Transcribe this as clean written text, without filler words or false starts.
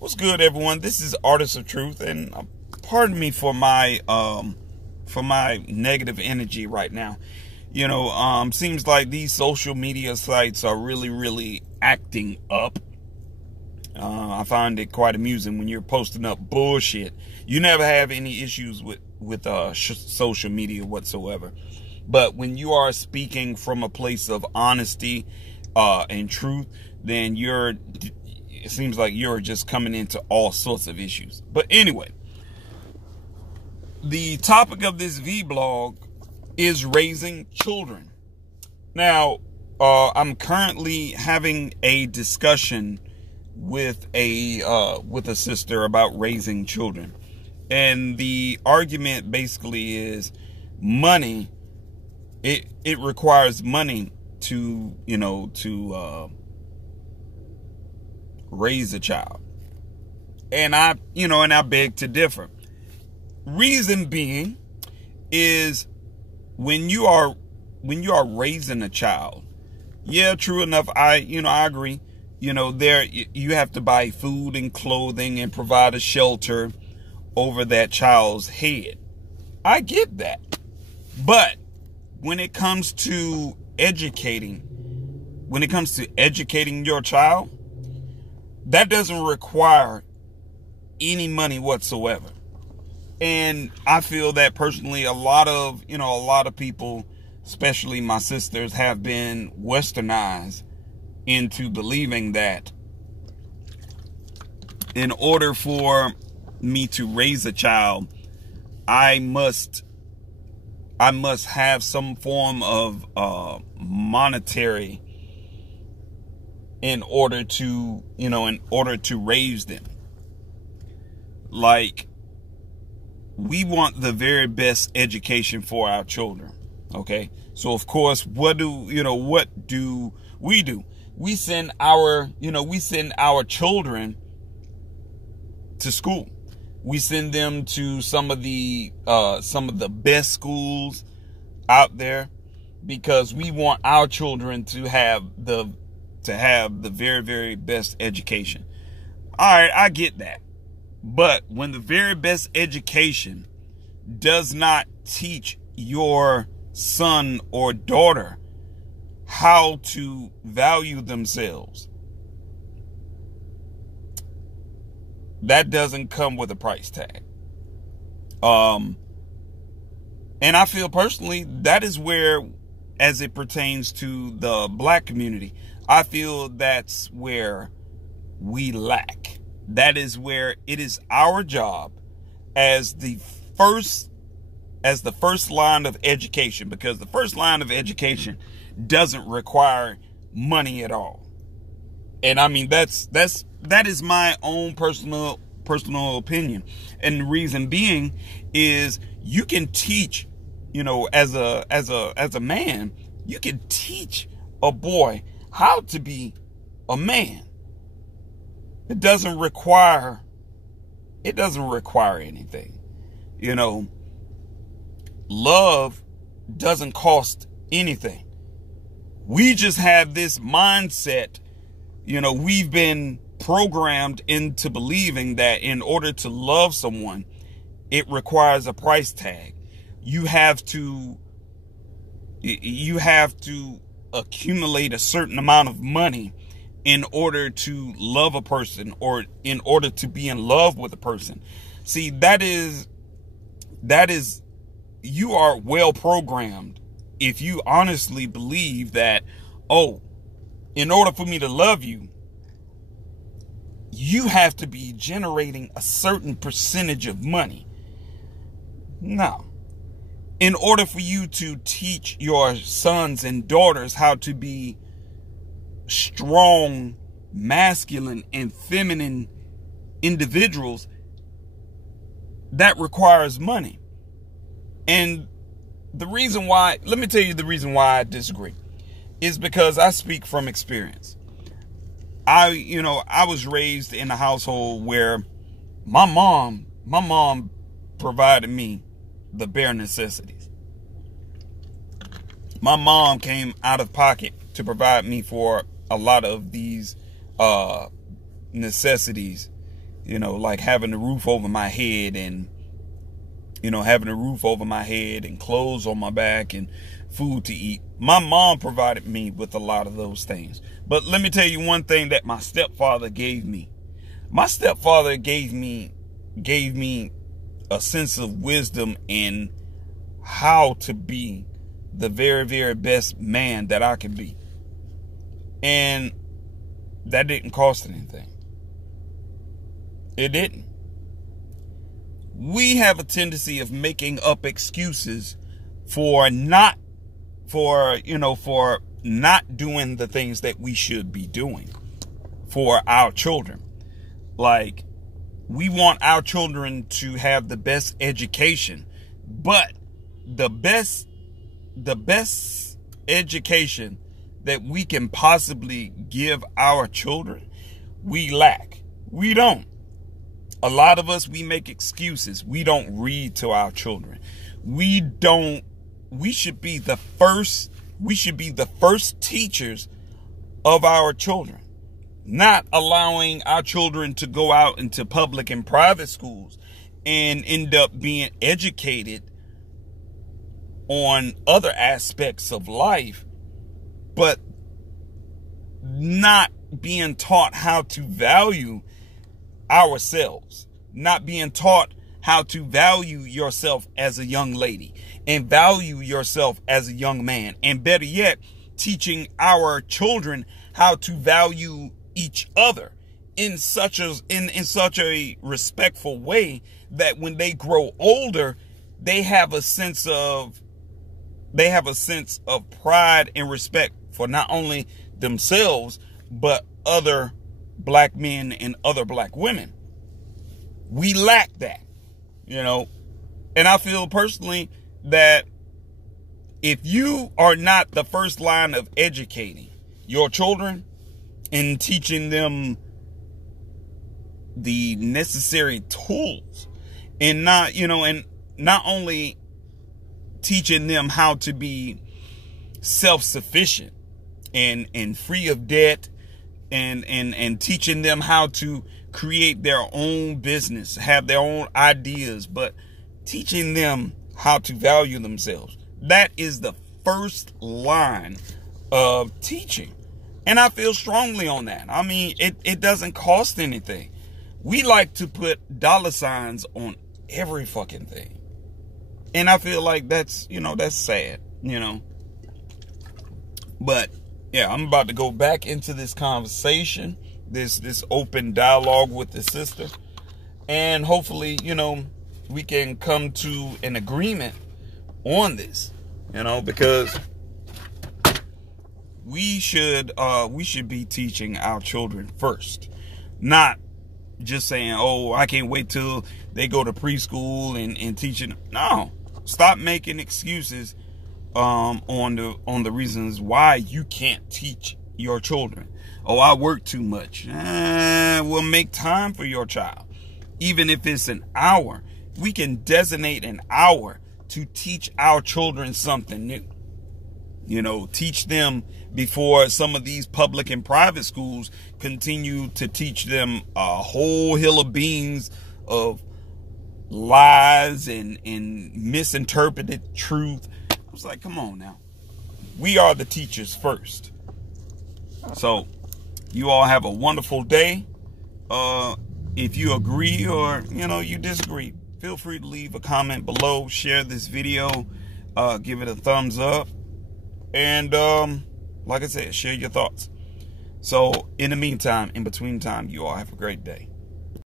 What's good, everyone? This is Artist of Truth, and pardon me for my negative energy right now. Seems like these social media sites are really acting up. I find it quite amusing when you're posting up bullshit. You never have any issues with social media whatsoever, but when you are speaking from a place of honesty and truth, then it seems like you're just coming into all sorts of issues. But anyway, the topic of this vlog is raising children. Now, I'm currently having a discussion with a sister about raising children, and the argument basically is money. It requires money to raise a child, and I beg to differ. Reason being is when you are raising a child, yeah, true enough, I agree. You have to buy food and clothing and provide a shelter over that child's head. I get that. But when it comes to educating your child, that doesn't require any money whatsoever. And I feel that personally, a lot of people, especially my sisters, have been westernized into believing that in order for me to raise a child, I must have some form of monetary in order to raise them. Like, we want the very best education for our children. Okay. So of course, what do we do? We send our children to school. We send them to some of the best schools out there because we want our children to have the very, very best education. All right, I get that. But when the very best education does not teach your son or daughter how to value themselves, that doesn't come with a price tag. And I feel personally that is where, as it pertains to the black community, I feel that's where we lack. That is where it is our job as the first line of education, because the first line of education doesn't require money at all. And I mean, that is my own personal opinion. And the reason being is you can teach, as a man, you can teach a boy how to be a man. It doesn't require anything. Love doesn't cost anything. We just have this mindset, we've been programmed into believing that in order to love someone, it requires a price tag. You have to accumulate a certain amount of money in order to love a person, or in order to be in love with a person. See, that is, you are well programmed if you honestly believe that, in order for me to love you, you have to be generating a certain percentage of money. No. In order for you to teach your sons and daughters how to be strong, masculine, and feminine individuals, that requires money. And let me tell you the reason why I disagree, is because I speak from experience. I was raised in a household where my mom provided me the bare necessities. My mom came out of pocket to provide me for a lot of these necessities like having a roof over my head and, having a roof over my head and clothes on my back and food to eat. My mom provided me with a lot of those things. But let me tell you one thing that my stepfather gave me. My stepfather gave me a sense of wisdom in how to be the very, very best man that I can be. And that didn't cost anything. It didn't. We have a tendency of making up excuses for not doing the things that we should be doing for our children. Like, we want our children to have the best education, but the best education that we can possibly give our children, we lack. We don't. A lot of us, we make excuses. We don't read to our children. We should be the first teachers of our children, not allowing our children to go out into public and private schools and end up being educated on other aspects of life, but not being taught how to value ourselves, not being taught how to value yourself as a young lady and value yourself as a young man. And better yet, teaching our children how to value each other in such a respectful way that when they grow older, they have a sense of pride and respect for not only themselves, but other black men and other black women. We lack that, and I feel personally that if you are not the first line of educating your children and teaching them the necessary tools, and not only teaching them how to be self-sufficient and free of debt, and teaching them how to create their own business, have their own ideas, but teaching them how to value themselves. That is the first line of teaching. And I feel strongly on that. I mean, it doesn't cost anything. We like to put dollar signs on every fucking thing. And I feel like that's sad, But yeah, I'm about to go back into this conversation, this open dialogue with the sister. And hopefully, we can come to an agreement on this, because we should be teaching our children first, not just saying, oh, I can't wait till they go to preschool and teaching. No, stop making excuses on the reasons why you can't teach your children. Oh, I work too much. Well, make time for your child. Even if it's an hour, we can designate an hour to teach our children something new. Teach them before some of these public and private schools continue to teach them a whole hill of beans of lies and misinterpreted truth. I was like, come on now. We are the teachers first. So you all have a wonderful day. If you agree or, you disagree, feel free to leave a comment below, share this video, give it a thumbs up. And like I said, share your thoughts. So in the meantime, in between time, you all have a great day.